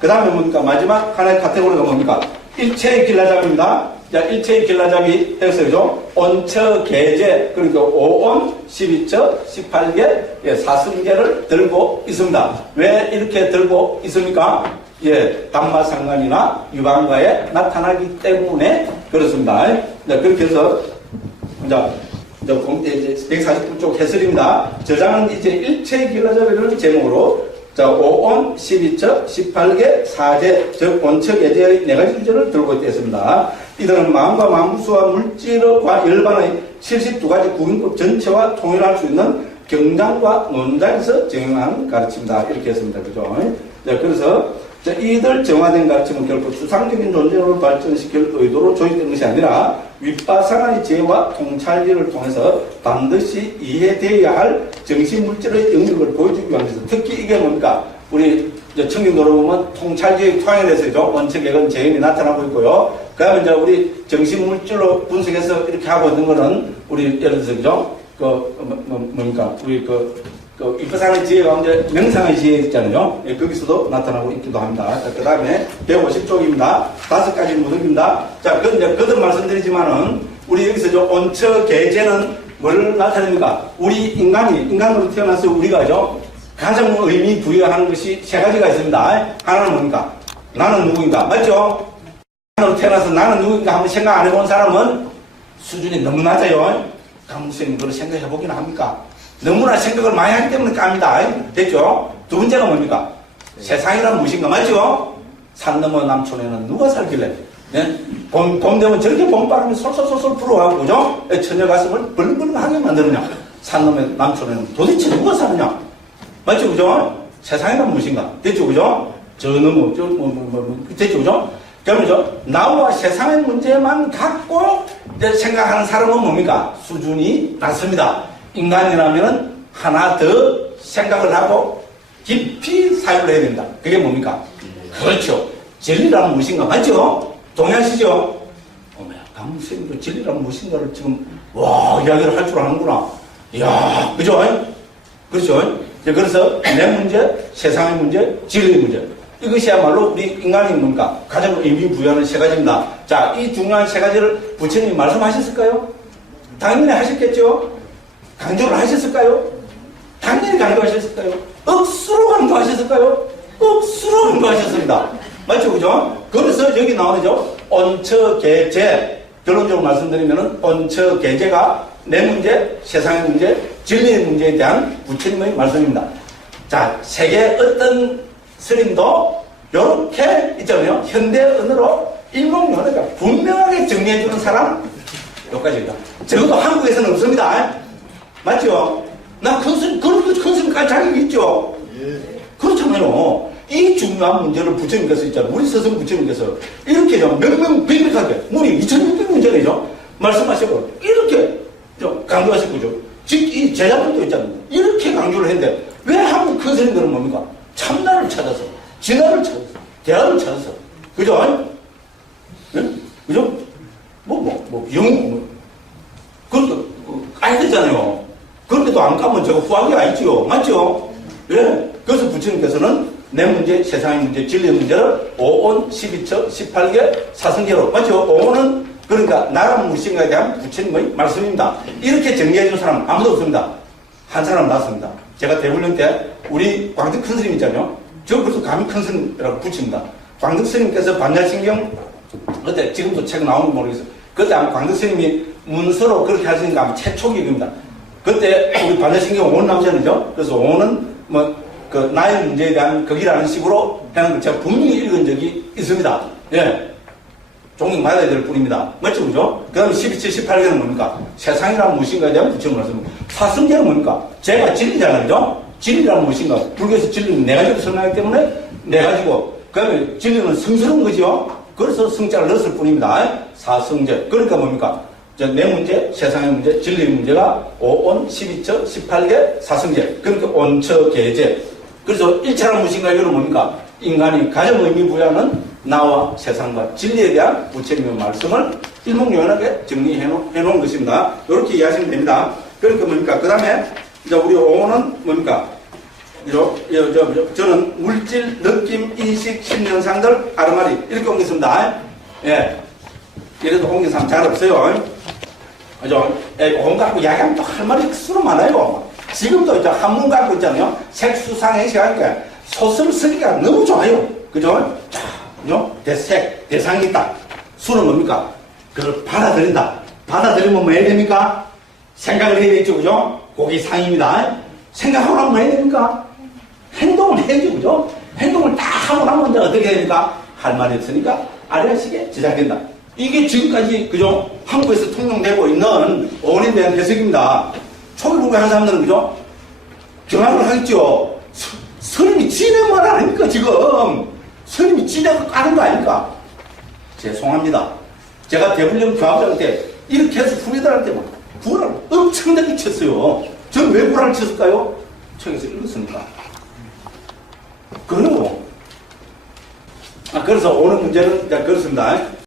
그 다음에 뭡니까? 마지막 하나의 카테고리가 뭡니까? 일체의 길라잡입니다. 자, 일체의 길라잡이 해서죠. 온처, 계제, 그러니까 5온, 12처, 18개, 예, 사승계를 들고 있습니다. 왜 이렇게 들고 있습니까? 예, 단마상관이나 유방가에 나타나기 때문에 그렇습니다. 자, 그렇게 해서, 자, 이제 공- 이제 149쪽 해설입니다. 저자는 이제 일체 길라잡이를 제목으로 자, 5온, 12척, 18개, 4제, 즉 원척, 예제의 네 가지 주제를 들고 있습니다. 이들은 마음과 마음수와 물질과 열반의 72가지 구인법 전체와 통일할 수 있는 경장과 논장에서 정형하는 가르침이다. 이렇게 했습니다. 그죠? 네, 그래서 자, 이들 정화된 가르침은 결코 추상적인 존재로 발전시킬 의도로 조직된 것이 아니라 윗바상의 지혜와 통찰리를 통해서 반드시 이해되어야 할 정신물질의 영역을 보여주기 위해서 특히 이게 뭡니까? 우리 이제 청년도로 보면 통찰지의 토양에 대해서죠. 원칙액은 재현이 나타나고 있고요. 그 다음에 이제 우리 정신물질로 분석해서 이렇게 하고 있는 거는 우리 예를 들어서? 그, 뭐, 뭐, 뭡니까? 우리 그, 그 윗바상의 지혜 가운데 명상의 지혜 있잖아요. 예, 거기서도 나타나고 있기도 합니다. 그 다음에 150쪽입니다. 다섯 가지 무덤입니다. 자, 그 이제 거듭 말씀드리지만은 우리 여기서 저 온처 계제는 뭘 나타냅니까? 우리 인간이 인간으로 태어나서 우리가죠 가장 의미 부여하는 것이 세 가지가 있습니다. 하나는 뭡니까? 나는 누구인가? 맞죠? 인간으로 태어나서 나는 누구인가 한번 생각 안 해본 사람은 수준이 너무 낮아요. 강무선님 그걸 생각해 보긴 합니까? 너무나 생각을 많이 하기 때문에 깝니다. 됐죠? 두 번째가 뭡니까? 세상이란 무엇인가? 맞죠? 산 너머 남촌에는 누가 살길래? 예? 봄, 봄 되면 저렇게 봄바람이 솔솔솔솔 불어가고, 그죠? 예, 처녀 가슴을 벌벌하게 만드느냐? 산 너머 남촌에는 도대체 누가 사느냐? 맞죠? 그죠? 세상이란 무엇인가? 됐죠? 그죠? 저 너머, 저, 뭐, 뭐, 뭐, 뭐, 됐죠? 그죠? 그러면서 나와 세상의 문제만 갖고 생각하는 사람은 뭡니까? 수준이 낮습니다. 인간이라면 하나 더 생각을 하고 깊이 사유를 해야 된다. 그게 뭡니까? 그렇죠. 진리란 무엇인가? 맞죠? 동의하시죠? 어머야, 강무생도 진리란 무엇인가를 지금, 와, 이야기를 할 줄 아는구나. 이야, 그죠? 그렇죠? 그래서 내 문제, 세상의 문제, 진리의 문제. 이것이야말로 우리 인간이 뭡니까? 가장 의미 부여하는 세 가지입니다. 자, 이 중요한 세 가지를 부처님이 말씀하셨을까요? 당연히 하셨겠죠? 강조를 하셨을까요? 당연히 강조하셨을까요? 억수로 강조하셨을까요? 억수로 강조하셨습니다. 맞죠? 그죠? 그래서 여기 나오죠. 온처계제. 결론적으로 말씀드리면은 온처계제가 내 문제, 세상의 문제, 진리의 문제에 대한 부처님의 말씀입니다. 자, 세계 어떤 스님도 이렇게 있잖아요. 현대 언어로 일목요연하게 분명하게 정리해주는 사람 여기까지입니다. 적어도 한국에서는 없습니다. 맞죠? 나큰 스님, 그런 큰 스님까지 자격이 있죠? 그렇잖아요. 이 중요한 문제를 부처님께서 있잖아요. 우리 스승 부처님께서 이렇게 좀 명명 백백하게, 무리 2600 문제래죠? 말씀하시고, 이렇게 강조하실 거죠. 즉, 이 제자분도 있잖아요. 이렇게 강조를 했는데, 왜 한국 큰 스님들은 뭡니까? 참나를 찾아서, 진화를 찾아서, 대화를 찾아서, 그죠? 예? 그죠? 뭐, 뭐, 뭐, 영, 뭐, 그것도 알겠잖아요. 그런데도 안 가면 저거 후하기가 있죠. 맞죠? 예. 그래서 부처님께서는 내 문제, 세상의 문제, 진리의 문제를 5온, 12처, 18개, 사성계로. 맞죠? 5온은 그러니까 나라는 무엇인가에 대한 부처님의 말씀입니다. 이렇게 정리해 준 사람 아무도 없습니다. 한 사람 나왔습니다. 제가 대불련 때 우리 광덕 큰 스님 있잖아요. 저 그래서 감히 큰 스님이라고 붙입니다. 광덕 스님께서 반야신경 그때 지금도 책 나오는 거 모르겠어요. 그때 아마 광덕 스님이 문서로 그렇게 하시는 아마 최초 기억입니다. 그때 우리 반야신경 온 남자는요. 그래서 오는 뭐 그 나의 문제에 대한 거기라는 식으로 하는 걸 제가 분명히 읽은 적이 있습니다. 예. 종이 맞아야 될 뿐입니다. 맞죠, 그죠? 그 다음에 12, 7, 18개는 뭡니까? 세상이란 무엇인가에 대한 부처님 말씀. 사승계는 뭡니까? 제가 진리잖아요, 그죠? 진리란 무엇인가? 불교에서 진리는 네 가지로 설명하기 때문에 네 가지고, 그 다음에 진리는 성스러운 거죠? 그래서 성자를 넣었을 뿐입니다. 사성제. 그러니까 뭡니까? 저내 문제, 세상의 문제, 진리의 문제가 5온, 12처, 18개, 사성제. 그러니까 온처, 계제. 그래서 일차란 무엇인가? 이거는 뭡니까? 인간이 가장 의미 부여하는 나와 세상과 진리에 대한 부처님의 말씀을 일목요연하게 정리해 놓, 해놓은 것입니다. 이렇게 이해하시면 됩니다. 그러니까 뭡니까? 그 다음에 이제 우리 오는 뭡니까? 요, 요, 저, 저, 저는 물질, 느낌, 인식, 심령상들, 아르마리 이렇게 옮겼습니다. 예. 이래도 옮긴 사람 잘 없어요. 그죠? 예, 온 갖고 이야기하면 또할 말이 수로 많아요. 지금도 이제 한문 갖고 있잖아요. 색수상의 시간이니까 소설 쓰기가 너무 좋아요. 그죠? 자, 그죠? 대색, 대상이 있다. 수는 뭡니까? 그걸 받아들인다. 받아들이면 뭐 해야 됩니까? 생각을 해야 되죠. 그죠? 그게 상입니다. 생각하고 나면 뭐 해야 됩니까? 행동을 해야죠. 그죠? 행동을 다 하고 나면 이제 어떻게 됩니까? 할 말이 없으니까 아래식에 제작된다. 이게 지금까지 그죠? 한국에서 통용되고 있는 어원에 대한 해석입니다. 초기 공부하는 사람들은 그죠? 경악을 하겠죠. 스- 스님이 지네 말 아닙니까 지금? 스님이 지네가 까는 거 아닙니까? 죄송합니다. 제가 대불령 교합장한테 이렇게 해서 후배들한테 막 구라를 엄청나게 쳤어요. 전 왜 구라를 쳤을까요? 책에서 읽었으니까. 그리고 아, 그래서 오늘 문제는 그렇습니다.